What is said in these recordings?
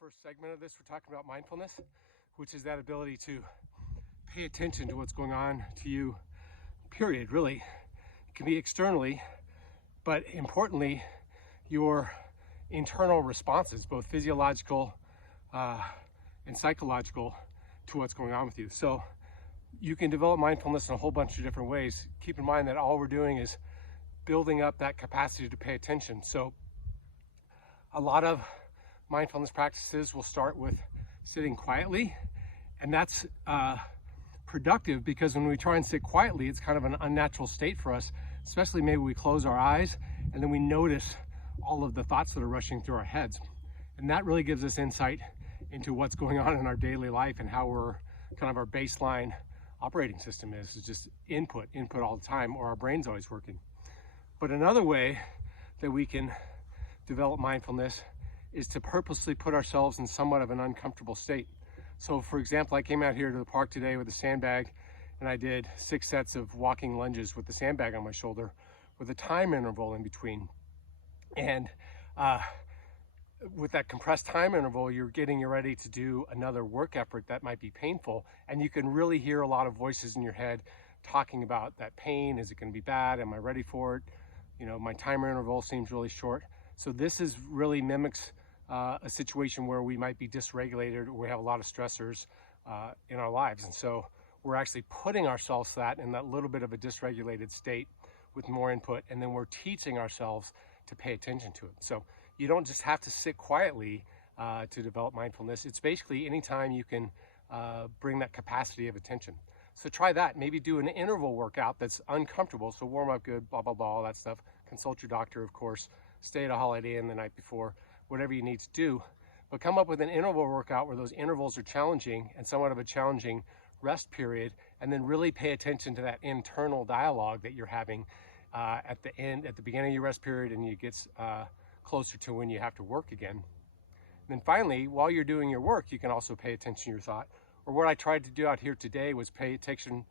first segment of this, we're talking about mindfulness, which is that ability to pay attention to what's going on to you, period, really. It can be externally, but importantly, your internal responses, both physiological and psychological, to what's going on with you. So you can develop mindfulness in a whole bunch of different ways. Keep in mind that all we're doing is building up that capacity to pay attention. So a lot of mindfulness practices will start with sitting quietly, and that's productive because when we try and sit quietly, it's kind of an unnatural state for us, especially maybe we close our eyes and then we notice all of the thoughts that are rushing through our heads. And that really gives us insight into what's going on in our daily life and how we're kind of our baseline operating system is just input all the time, or our brain's always working. But another way that we can develop mindfulness is to purposely put ourselves in somewhat of an uncomfortable state. So for example, I came out here to the park today with a sandbag and I did 6 sets of walking lunges with the sandbag on my shoulder with a time interval in between. And with that compressed time interval, you're getting ready to do another work effort that might be painful, and you can really hear a lot of voices in your head talking about that pain. Is it going to be bad? Am I ready for it? You know, my timer interval seems really short. So this is really mimics a situation where we might be dysregulated, or we have a lot of stressors in our lives. And so we're actually putting ourselves in that little bit of a dysregulated state with more input, and then we're teaching ourselves to pay attention to it. So you don't just have to sit quietly to develop mindfulness. It's basically anytime you can bring that capacity of attention. So try that. Maybe do an interval workout that's uncomfortable. So warm up good, blah, blah, blah, all that stuff. Consult your doctor, of course. Stay at a Holiday Inn the night before, whatever you need to do. But come up with an interval workout where those intervals are challenging and somewhat of a challenging rest period, and then really pay attention to that internal dialogue that you're having at the beginning of your rest period, and you get closer to when you have to work again. And then finally, while you're doing your work, you can also pay attention to your thought. Or what I tried to do out here today was pay attention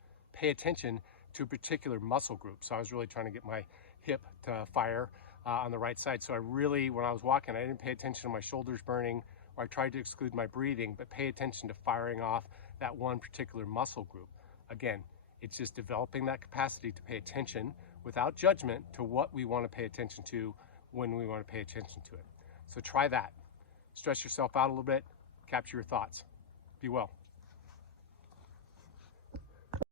to a particular muscle group. So I was really trying to get my hip to fire on the right side. So when I was walking, I didn't pay attention to my shoulders burning, or I tried to exclude my breathing, but pay attention to firing off that one particular muscle group. Again, it's just developing that capacity to pay attention without judgment to what we want to pay attention to when we want to pay attention to it. So try that. Stress yourself out a little bit, capture your thoughts. Be well.